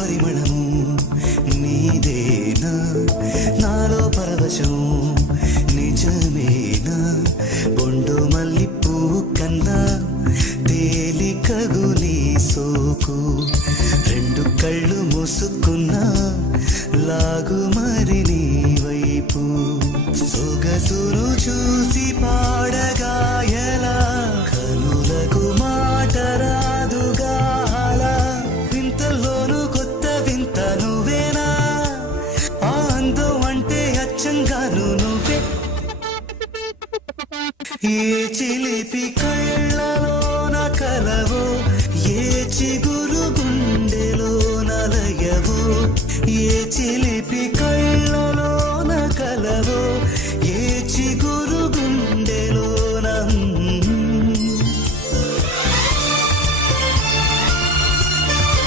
పరిమళము నీదేనా నాలో పరవశం నిజమేనా బొండు మల్లి పువ్వు కన్నా తేలికగు నీ సోకు రెండు కళ్ళు మూసుకున్నా లాగు మరి నీ వైపు సొగసును చూసి పాడగా